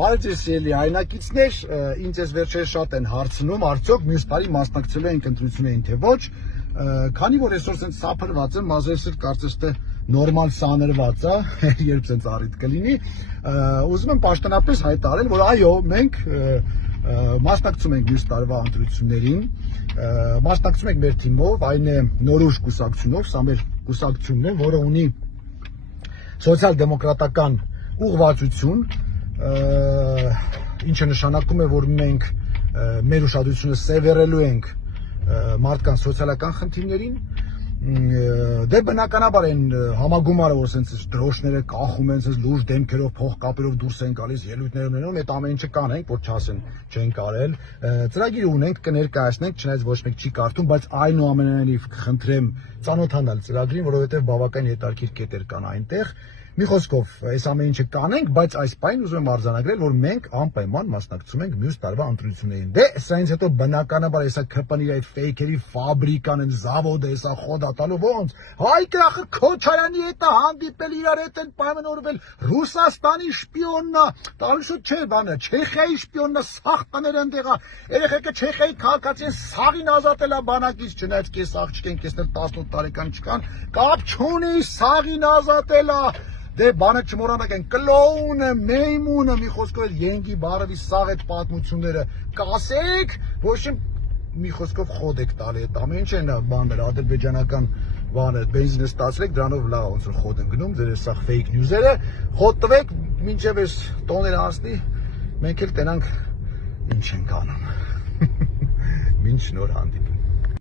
Բարև ձեզ սիրելի հայրենակիցներ, ինձ այս վերջերս շատ են հարցնում, արդյոք մյուս տարի մասնակցելու ենք ընտրություններին, թե ոչ, քանի որ այսօր սենց սափրված եմ, մազերսը կարծես թե նորմալ սանրված է, երբ սենց առիթ կլինի, ուզում եմ պաշտոնապես հայտարարել, որ այո, մենք մասնակցում ենք մյուս տարվա ընտրություններին, մասնակցում ենք մեր թիմով, այն է Նորույր կուսակցությունով, սա մեր կուսակցությունն է, որը ունի սոցիալ-դեմոկրատական ուղղվածություն, ինչը նշանակում է, որ մենք մեր ուշադրությունը սևեռելու ենք մարդկանց սոցիալական խնդիրներին, դե բնականաբար են համագումարը, որ սենց դրոշները կախում են, սենց լուրջ դեմքերով, փողկապերով դուրս են գալիս, ելույթներ ունենում, այդ ամեն ինչը կանենք, որ չասեն չենք արել, ծրագիր ունենք, կներկայացնենք, չնայած ոչ մեկ չի կարդում, բայց այնուամենայնիվ կխնդրեմ ծանոթանալ ծրագրին, որովհետև բավական հետաքրքիր կետեր կան այնտեղ։ Մի խոսքով, այս ամեն ինչը կանենք, բայց այս պայն ուզում եմ արձանագրել, որ մենք անպայման մասնակցում ենք մյուս տարվա ընտրություններին։ Դե սրանից հետո բնականաբար հեսա ԿՊ-ի այդ ֆեյքերի ֆաբրիկան, այն զավոդը, հեսա խոդատալու ոնց, Հայկ ախր Քոչարյանի հետ է հանդիպել, իրար հետ են պայմանավորվել, Ռուսաստանի շպիոննա, տալուշու չէ բանը, Չեխիայի շպիոննա, սաղ տներ ընդեղա, երեխեքը Չեխիայի քաղաքացին սաղին ազատել է բանակից, չնայած կես աղջիկ են, կեսներ 18 տարեկան չկան, կապ չունի, սաղին ազատել է։ Դե բանը չմոռանաք են կլոունը, մեյմունը, մի խոսքով ենգի բարևի սաղ այդ պատմությունները կասեք, ոչ մի խոսքով խոդ եք տալի այդ ամեն ինչ են բաները, ադրբեջանական բանը, բենզինը ստացրեք, դրանով լավ ոնց որ խոդ են գնում, ձեր սաղ ֆեյք նյուզերը, խոդ տվեք, մինչև այս տոները անցնի, մենք էլ տենանք ինչ ենք անում։ Մինչ նոր հանդիպում։